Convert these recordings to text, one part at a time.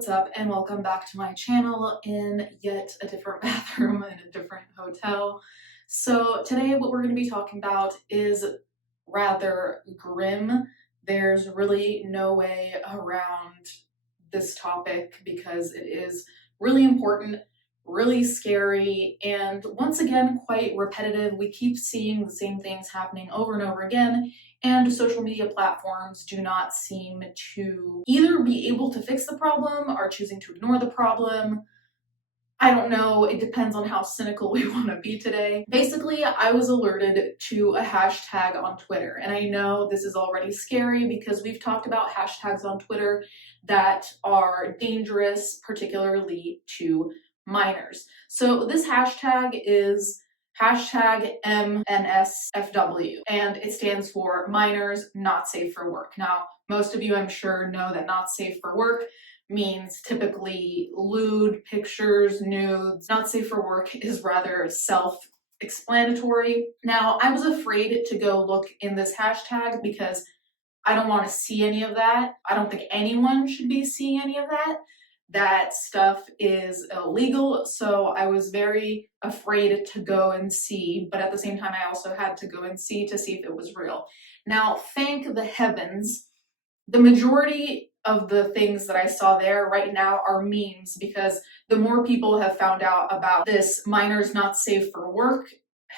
what's up, and welcome back to my channel in yet a different bathroom in a different hotel. So today what we're going to be talking about is rather grim. There's really no way around this topic because it is really important, really scary, and once again quite repetitive. We keep seeing the same things happening over and over again, and social media platforms do not seem to either be able to fix the problem or choosing to ignore the problem. I don't know, it depends on how cynical we want to be today. Basically, I was alerted to a hashtag on Twitter, and I know this is already scary because we've talked about hashtags on Twitter that are dangerous, particularly to minors. So this hashtag is hashtag MNSFW, and it stands for Minors Not Safe for Work. Now, most of you, I'm sure, know that not safe for work means typically lewd pictures, nudes. Not safe for work is rather self-explanatory. Now, I was afraid to go look in this hashtag because I don't want to see any of that. I don't think anyone should be seeing any of that. That stuff is illegal, so I was very afraid to go and see, but at the same time I also had to go and see to see if it was real. Now, thank the heavens, the majority of the things that I saw there right now are memes, because the more people have found out about this minors not safe for work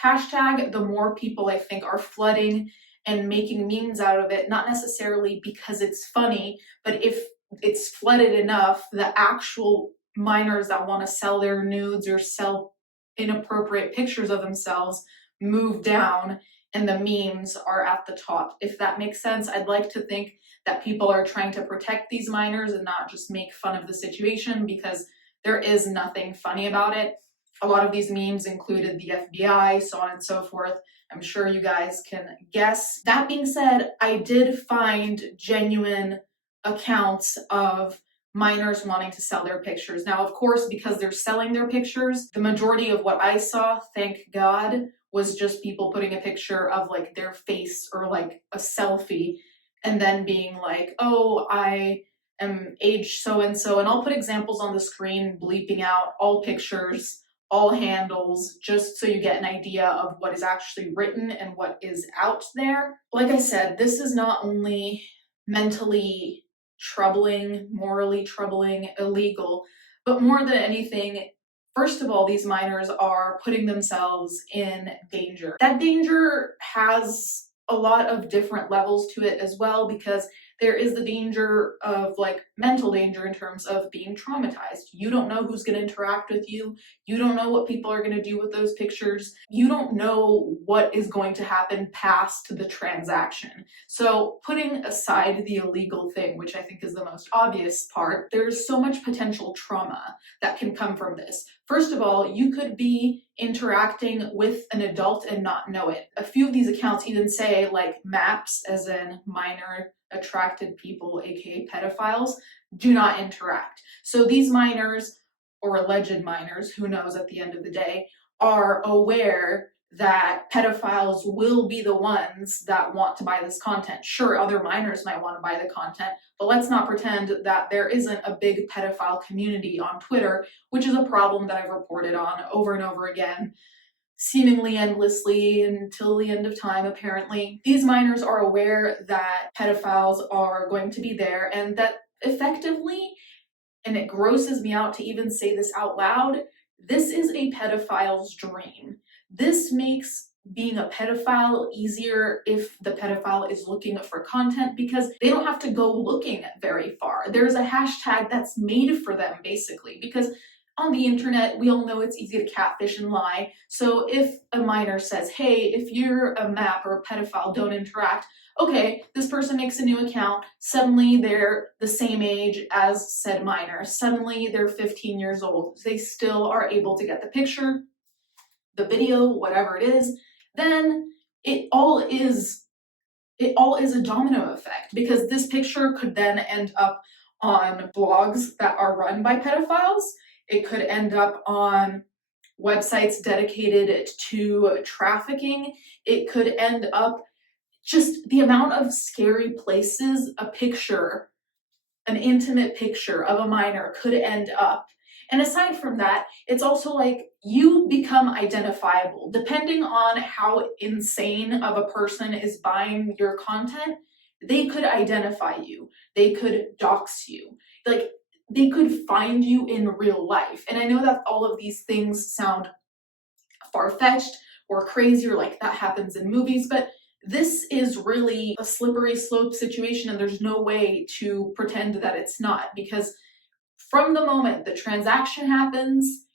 hashtag, the more people I think are flooding and making memes out of it, not necessarily because it's funny, but if it's flooded enough, the actual minors that want to sell their nudes or sell inappropriate pictures of themselves move down and the memes are at the top. If that makes sense, I'd like to think that people are trying to protect these minors and not just make fun of the situation, because there is nothing funny about it. A lot of these memes included the FBI, so on and so forth. I'm sure you guys can guess. That being said, I did find genuine accounts of minors wanting to sell their pictures. Now, of course, because they're selling their pictures, the majority of what I saw, thank God, was just people putting a picture of like their face or like a selfie and then being like, oh, I am age so-and-so, and I'll put examples on the screen, bleeping out all pictures, all handles, just so you get an idea of what is actually written and what is out there. Like I said, this is not only mentally troubling, morally troubling, illegal, but more than anything, first of all, these minors are putting themselves in danger. That danger has a lot of different levels to it as well, because there is the danger of like mental danger in terms of being traumatized. You don't know who's going to interact with you. You don't know what people are going to do with those pictures. You don't know what is going to happen past the transaction. So putting aside the illegal thing, which I think is the most obvious part, there's so much potential trauma that can come from this. First of all, you could be interacting with an adult and not know it. A few of these accounts even say like MAPS, as in minor attracted people, aka pedophiles, do not interact. So these minors, or alleged minors, who knows at the end of the day, are aware that pedophiles will be the ones that want to buy this content. Sure, other minors might want to buy the content, but let's not pretend that there isn't a big pedophile community on Twitter, which is a problem that I've reported on over and over again, seemingly endlessly until the end of time, apparently. These minors are aware that pedophiles are going to be there, and that effectively, and it grosses me out to even say this out loud, this is a pedophile's dream. This makes being a pedophile easier if the pedophile is looking for content, because they don't have to go looking very far. There's a hashtag that's made for them, basically, because on the internet, we all know it's easy to catfish and lie. So if a minor says, hey, if you're a MAP or a pedophile, don't interact, okay, this person makes a new account, suddenly they're the same age as said minor, suddenly they're 15 years old, they still are able to get the picture, the video, whatever it is, then it all is a domino effect, because this picture could then end up on blogs that are run by pedophiles. It could end up on websites dedicated to trafficking. It could end up just the amount of scary places a picture an intimate picture of a minor could end up. And aside from that, it's also like you become identifiable. Depending on how insane of a person is buying your content, they could identify you. They could dox you. Like, they could find you in real life. And I know that all of these things sound far-fetched or crazy, or like that happens in movies, but this is really a slippery slope situation, and there's no way to pretend that it's not, because from the moment the transaction happens,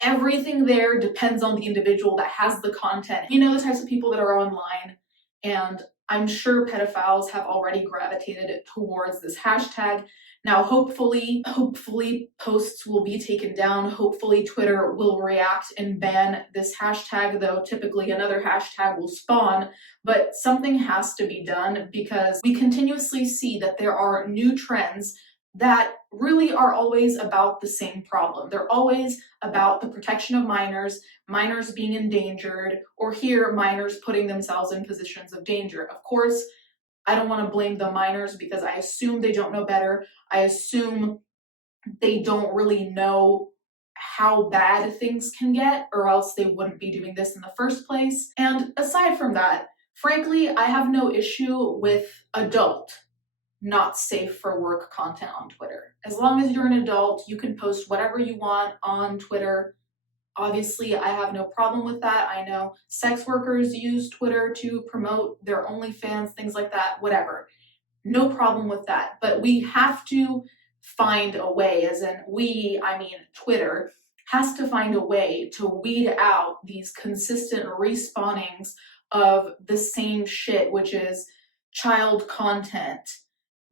everything there depends on the individual that has the content. You know, the types of people that are online, and I'm sure pedophiles have already gravitated towards this hashtag. Now, hopefully posts will be taken down. Hopefully Twitter will react and ban this hashtag, though typically another hashtag will spawn. But something has to be done, because we continuously see that there are new trends that really are always about the same problem. They're always about the protection of minors, minors being endangered, or here, minors putting themselves in positions of danger. Of course, I don't want to blame the minors, because I assume they don't know better. I assume they don't really know how bad things can get, or else they wouldn't be doing this in the first place. And aside from that, frankly, I have no issue with adult not safe for work content on Twitter. As long as you're an adult, you can post whatever you want on Twitter. Obviously, I have no problem with that. I know sex workers use Twitter to promote their OnlyFans, things like that, whatever. No problem with that. But we have to find a way, as in we, I mean Twitter, has to find a way to weed out these consistent respawnings of the same shit, which is child content,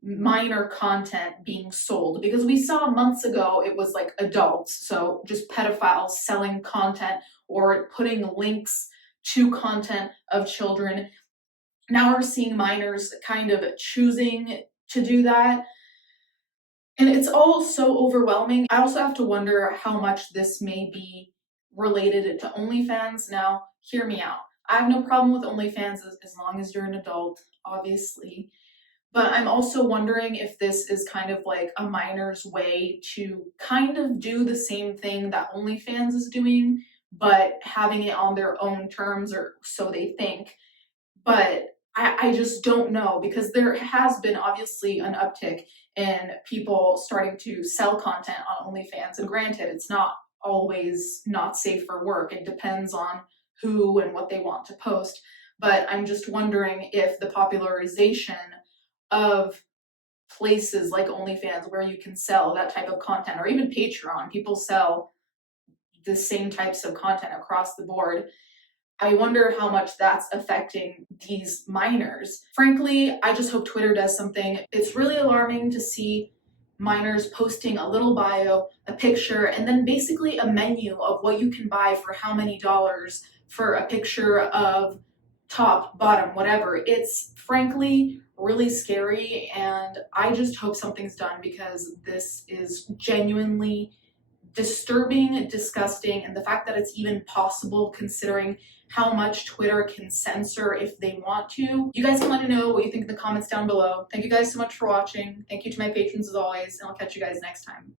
minor content being sold. Because we saw months ago it was like adults, so just pedophiles selling content or putting links to content of children. Now we're seeing minors kind of choosing to do that, and it's all so overwhelming. I also have to wonder how much this may be related to OnlyFans. Now, hear me out. I have no problem with OnlyFans as long as you're an adult, obviously. But I'm also wondering if this is kind of like a minor's way to kind of do the same thing that OnlyFans is doing, but having it on their own terms, or so they think. But I just don't know, because there has been obviously an uptick in people starting to sell content on OnlyFans. And granted, it's not always not safe for work. It depends on who and what they want to post. But I'm just wondering if the popularization of places like OnlyFans, where you can sell that type of content, or even Patreon, people sell the same types of content across the board. I wonder how much that's affecting these minors. Frankly, I just hope Twitter does something. It's really alarming to see minors posting a little bio, a picture, and then basically a menu of what you can buy for how many dollars for a picture of top, bottom, whatever. It's frankly really scary, and I just hope something's done, because this is genuinely disturbing, disgusting, and the fact that it's even possible, considering how much Twitter can censor if they want to. You guys can let me know what you think in the comments down below. Thank you guys so much for watching. Thank you to my patrons as always, and I'll catch you guys next time.